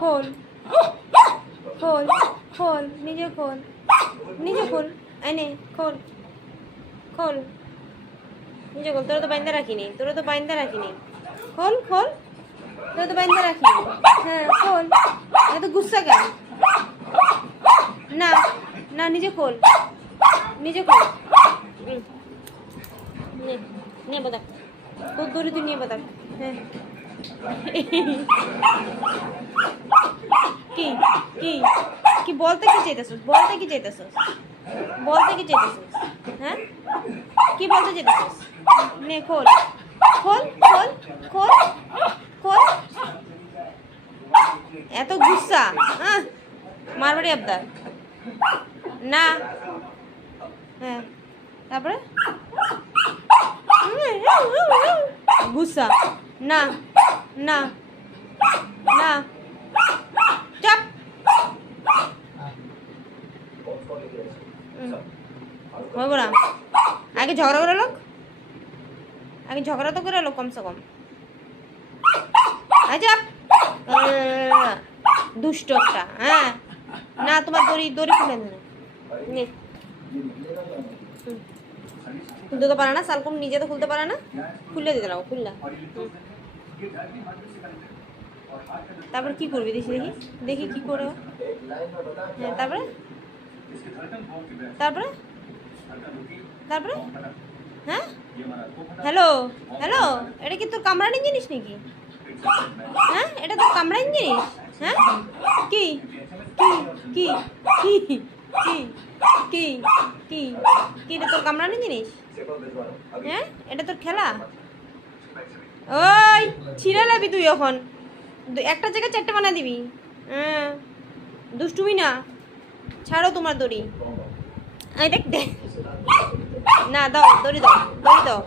खोल खोल खोल नीचे खोल नीचे खोल आने खोल खोल नीचे खोल তোরা তো বাইন্দা রাখিনি खोल खोल তোরা তো বাইন্দা রাখিনি হ্যাঁ खोल এত গুস্সা কেন না না नीचे खोल নে बता তোর দড়ি তুই নিয়ে बता হ্যাঁ কি কি কি বলতে কি চাইতেছস হ্যাঁ কি বলতে চাইতেছস নে खोल खोल खोल खोल खोल এত গুস্সা মারবাড়ি আবদার না হ্যাঁ তারপরে গুস্সা না না না চাপ হবে না আগে ঝগড়া করে লোক কমসে কম চাপ দুষ্ট একটা হ্যাঁ না তোমার দড়ি খুলে নে খুলতে তো পারে না শালকুম নিজে তো খুলতে পারে না খুলে দিতে লাগো খুললা তারপরে কি করবি দেখি কি করে হ্যাঁ তারপরে হ্যাঁ হ্যালো এটা কি তোর কামড়ানি জিনিস নাকি হ্যাঁ এটা তোর কামড়ানি জিনিস হ্যাঁ কি কি কি কি কি কি কি এটা তোর কামড়ানি জিনিস হ্যাঁ এটা তোর খেলা ওই ছিঁড়ে লাবি তুই এখন একটা জায়গায় 4টে বানা দিবি হ্যাঁ দুষ্টুমি না ছাড়ো তোমার দড়ি দেখ না দাও দড়ি দাও